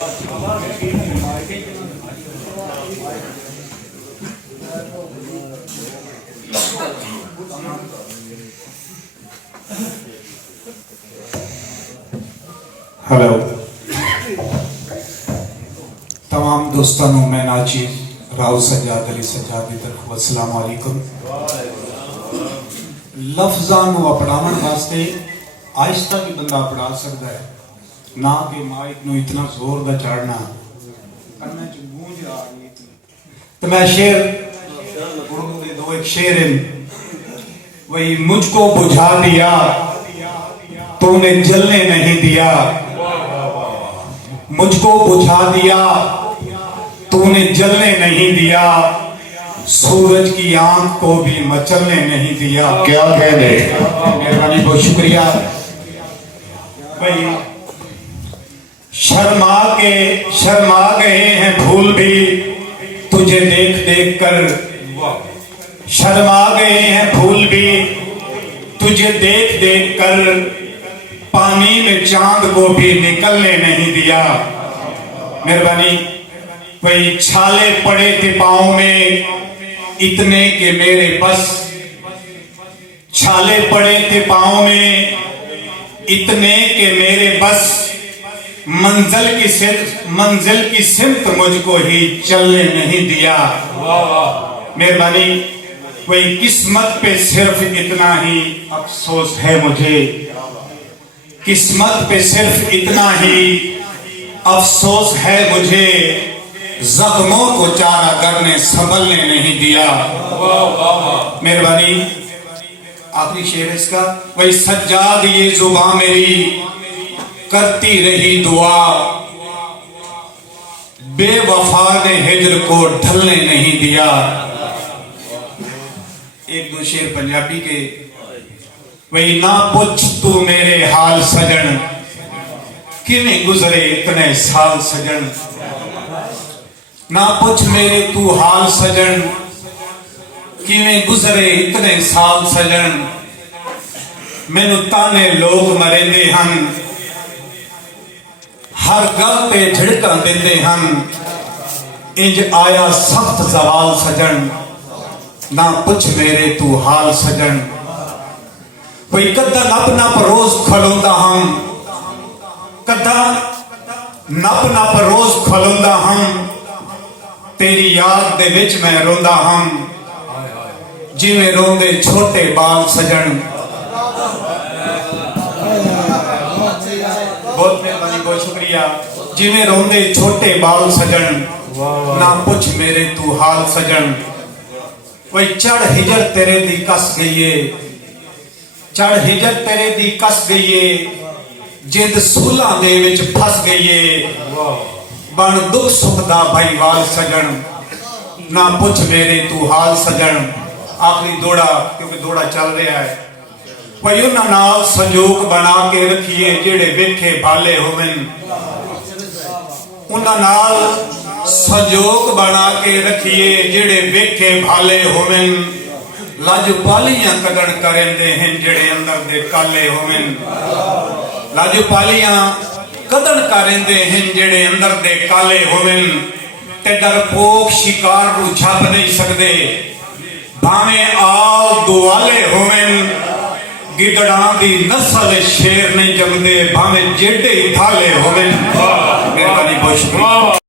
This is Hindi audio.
हेलो तमाम दोस्तों मैं नाची राव सजाद अली सजाद की तरफ अस्सलाम वालेकुम। लफ्ज़ां नूं अपनावन वास्ते आहिस्ता भी बंदा अपना सकता है, ना कि माइक नूं इतना जोर दा चाड़ना कन्ने च गूंज आ गई। तो मैं शेर उर्दू के दो एक शेर हैं, वही मुझको बुझा दिया तूने जलने नहीं दिया, मुझको बुझा दिया तूने जलने नहीं दिया, सूरज की आंख को भी मचलने नहीं दिया। क्या कह दे, मेहरबानी बहुत शुक्रिया भाई। शर्मा गए हैं फूल भी तुझे देख देख कर, शर्मा गए हैं फूल भी तुझे देख देख कर, पानी में चांद को भी निकलने नहीं दिया। मेहरबानी वही छाले पड़े थे पांव में इतने के मेरे बस, छाले पड़े थे पांव में इतने के मेरे बस, मंजिल की सिमत मुझको ही चलने नहीं दिया। मेहरबानी वही किस्मत पे सिर्फ इतना ही अफसोस है मुझे, किस्मत पे सिर्फ इतना ही अफसोस है मुझे, जख्मों को चारागर ने संभलने नहीं दिया। मेहरबानी आखिरी शेर इसका, वही सज्जाद ये जुबान मेरी करती रही दुआ, बेवफा ने हिजर को ढलने नहीं दिया। एक दो शेर पंजाबी के, वही ना पूछ तू मेरे हाल सजन, किवें गुजरे इतने साल सजन, ना पूछ मेरे तू हाल सजन, किवें गुजरे इतने साल सजन, मैनू ताने लोग मरेंदे हन, हर गल पे झिड़कां देंदे हन, इंज आया सख्त जवाल सजन, ना पूछ मेरे तू हाल सजन। कोई कदा नप नप रोज खलोंदा हम, कदा नप नप रोज खलोंदा हम, तेरी याद दे विच मैं रोंदा हम, जिवें रोंदे छोटे बाल सजन। बहुत मेहरबानी बहुत शुक्रिया। जिवें रोंदे छोटे बाल सजन, ना पूछ मेरे तू हाल सजन। वही चढ़ हिजर तेरे दी कस गईए, चढ़ हिजर तेरे दी कस गईए, जिंद सूलां दे विच फस गईए, बन दुख सुख दा भाईवाल सजन, ना पूछ मेरे तू हाल सजन। आखिरी दौड़ा, क्योंकि दौड़ा चल रहा है, भाई उन्हां नाल संजोग बना के रखिए जेड़े वेखे भाले होवन, उन्हां नाल संजोग बना के रखिए जेड़े वेखे भाले होवन, लाजपालियां कदर करेंदे हैं जेड़े अंदर दे काले होवन, लाजपालियां कदर करेंदे हैं जेड़े अंदर दे काले होवन, ते डरपोक शिकार नूं छप नहीं सकदे, भावें आल दुआले होवन, गिदड़ां दी नस्ल शेर नहीं जमदे, भावें जेडे थाले होवन। मेहरबानी बहुत शुक्रिया।